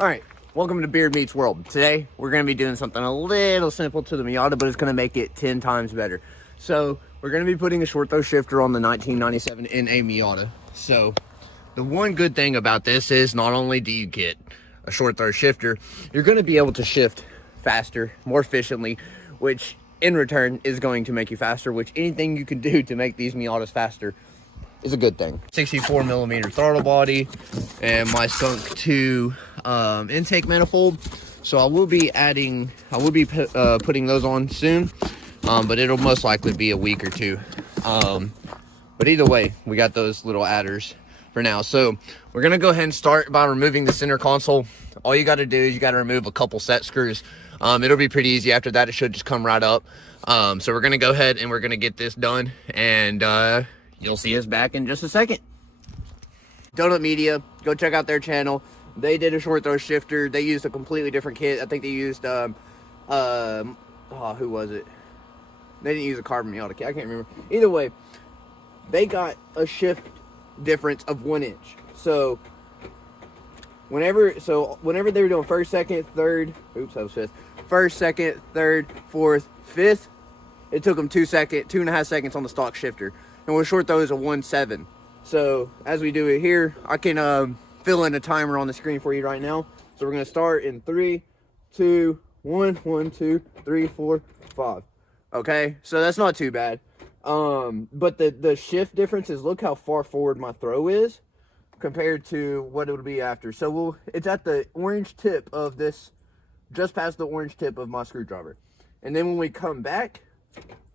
All right, welcome to Beard Meets World. Today, we're going to be doing something a little simple to the Miata, but it's going to make it 10 times better. So, we're going to be putting a short throw shifter on the 1997 in a Miata. So, the one good thing about this is not only do you get a short throw shifter, you're going to be able to shift faster, more efficiently, which in return is going to make you faster, which anything you can do to make these Miatas faster is a good thing. 64 millimeter throttle body and my Skunk 2 intake manifold. So I will be putting those on soon, but it'll most likely be a week or two. But either way, we got those little adders for now. So we're gonna go ahead and start by removing the center console. All you got to do is you got to remove a couple set screws. It'll be pretty easy. After that, it should just come right up. So we're gonna go ahead and we're gonna get this done, and you'll see us back in just a second. Donut Media, go check out their channel. They did a short throw shifter. They used a completely different kit. I think they used who was it? They didn't use a carbon Miata kit. I can't remember. Either way, they got a shift difference of 1 inch. So whenever they were doing first, second, third, first, second, third, fourth, fifth, it took them 2.5 seconds on the stock shifter. And with short throw is a 1.7. So as we do it here, I can fill in a timer on the screen for you right now. So we're gonna start in 3, 2, 1, 1, 2, 3, 4, 5. Okay, so that's not too bad. But the shift difference is, look how far forward my throw is compared to what it would be after. So it's at the orange tip of this, just past the orange tip of my screwdriver. And then when we come back,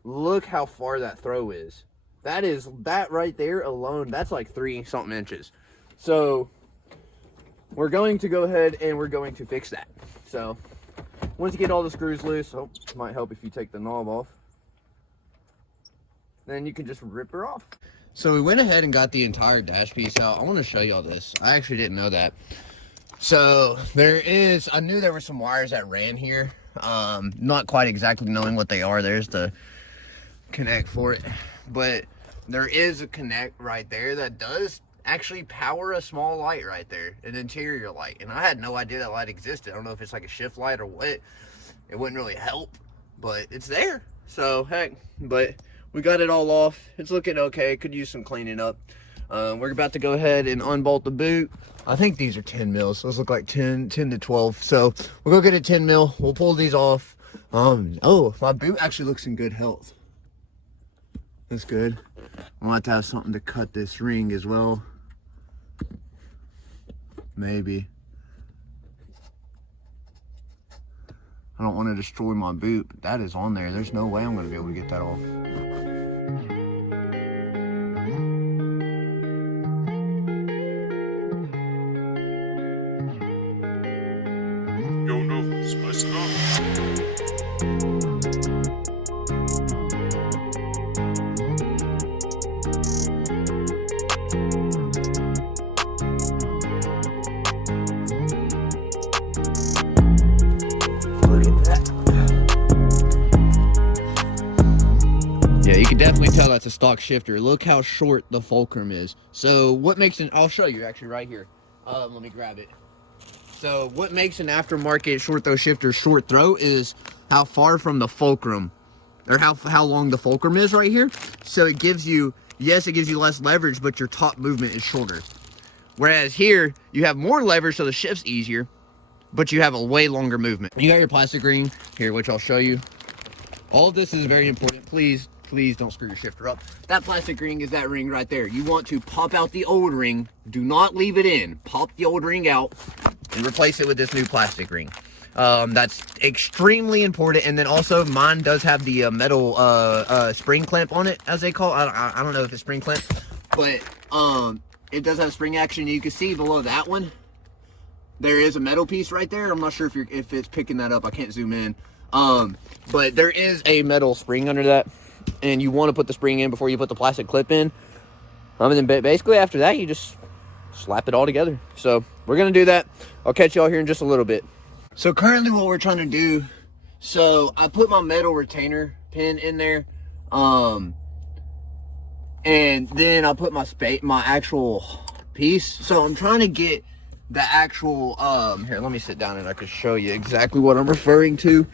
look how far that throw is. That right there alone, that's like 3-something inches. So we're going to go ahead and we're going to fix that. So once you get all the screws loose, it might help if you take the knob off, then you can just rip her off. So we went ahead and got the entire dash piece out. I want to show y'all this. I actually didn't know that. So I knew there were some wires that ran here. Not quite exactly knowing what they are. There's the connect for it. But there is a connect right there that does actually power a small light right there, an interior light. And I had no idea that light existed. I don't know if it's like a shift light or what. It wouldn't really help, but it's there. So heck, but we got it all off. It's looking okay. Could use some cleaning up. We're about to go ahead and unbolt the boot. I think these are 10 mils. Those look like 10 to 12. So we'll go get a 10 mil. We'll pull these off. Oh, my boot actually looks in good health. That's good. I want to have something to cut this ring as well. Maybe. I don't want to destroy my boot, but that is on there. There's no way I'm going to be able to get that off. Going over, spice it up. Yeah, you can definitely tell that's a stock shifter. Look how short the fulcrum is. So what makes I'll show you actually right here. Let me grab it. So what makes an aftermarket short throw shifter short throw is how far from the fulcrum, or how long the fulcrum is right here. So it gives you, yes, it gives you less leverage, but your top movement is shorter. Whereas here, you have more leverage, so the shift's easier, but you have a way longer movement. You got your plastic ring here, which I'll show you. All of this is very important. Please don't screw your shifter up. That plastic ring is that ring right there. You want to pop out the old ring. Do not leave it in. Pop the old ring out and replace it with this new plastic ring. That's extremely important. And then also, mine does have the metal spring clamp on it, as they call it. I don't know if it's spring clamp, but it does have spring action. You can see below that one, there is a metal piece right there. I'm not sure if it's picking that up. I can't zoom in. But there is a metal spring under that, and you want to put the spring in before you put the plastic clip in. And then basically after that, you just slap it all together. So we're going to do that. I'll catch y'all here in just a little bit. So currently what we're trying to do, so I put my metal retainer pin in there. And then I put my actual piece. So I'm trying to get the actual, here, let me sit down and I can show you exactly what I'm referring to.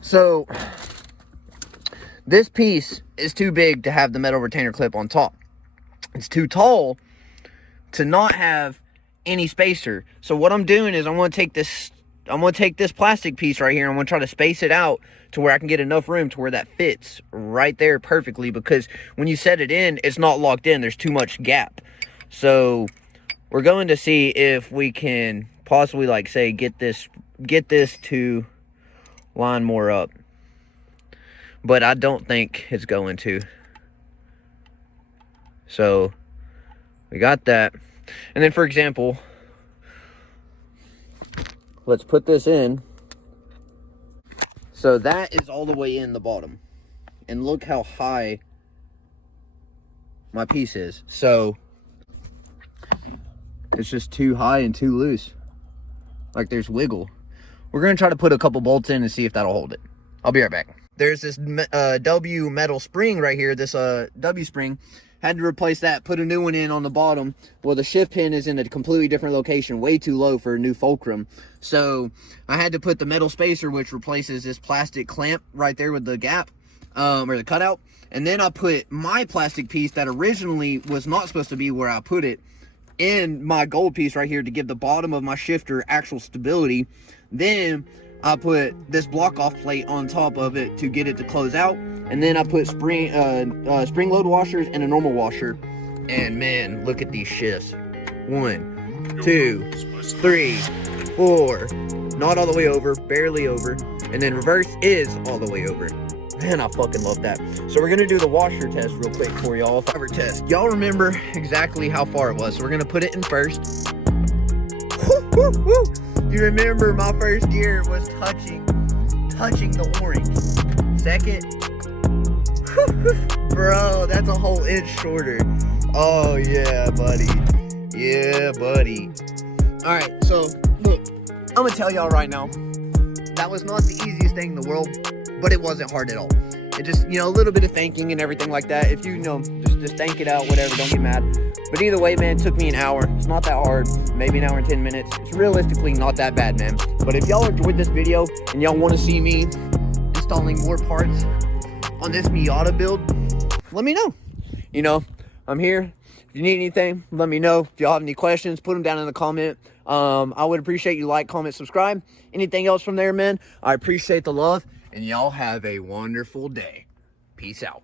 So, this piece is too big to have the metal retainer clip on top. It's too tall to not have any spacer. So what I'm doing is I'm going to take this plastic piece right here and I'm going to try to space it out to where I can get enough room to where that fits right there perfectly, because when you set it in, it's not locked in. There's too much gap. So we're going to see if we can possibly, like, say, get this to line more up. But I don't think it's going to. So we got that. And then, for example, let's put this in. So that is all the way in the bottom. And look how high my piece is. So it's just too high and too loose. Like, there's wiggle. We're going to try to put a couple bolts in and see if that'll hold it. I'll be right back. There's this W metal spring right here, this W spring. Had to replace that, put a new one in on the bottom. Well, the shift pin is in a completely different location, way too low for a new fulcrum. So I had to put the metal spacer, which replaces this plastic clamp right there with the gap, or the cutout. And then I put my plastic piece that originally was not supposed to be where I put it in my gold piece right here to give the bottom of my shifter actual stability. Then I put this block off plate on top of it to get it to close out. And then I put spring load washers and a normal washer. And man, look at these shifts. 1, 2, 3, 4. Not all the way over, barely over. And then reverse is all the way over. Man, I fucking love that. So we're gonna do the washer test real quick for y'all. Fiber test. Y'all remember exactly how far it was. So we're gonna put it in first. Woo, woo, woo. You remember my first gear was touching the orange. Second, bro, that's a whole inch shorter. Oh yeah, buddy. Yeah, buddy. All right, so look, I'm gonna tell y'all right now, that was not the easiest thing in the world, but it wasn't hard at all. It just, a little bit of thinking and everything like that. If you know, just think it out, whatever, don't get mad. But either way, man, it took me an hour. It's not that hard, maybe an hour and 10 minutes. It's realistically not that bad, man. But if y'all enjoyed this video and y'all want to see me installing more parts on this Miata build, let me know. I'm here. If you need anything, let me know. If y'all have any questions, put them down in the comment. I would appreciate you like, comment, subscribe. Anything else from there, man, I appreciate the love. And y'all have a wonderful day. Peace out.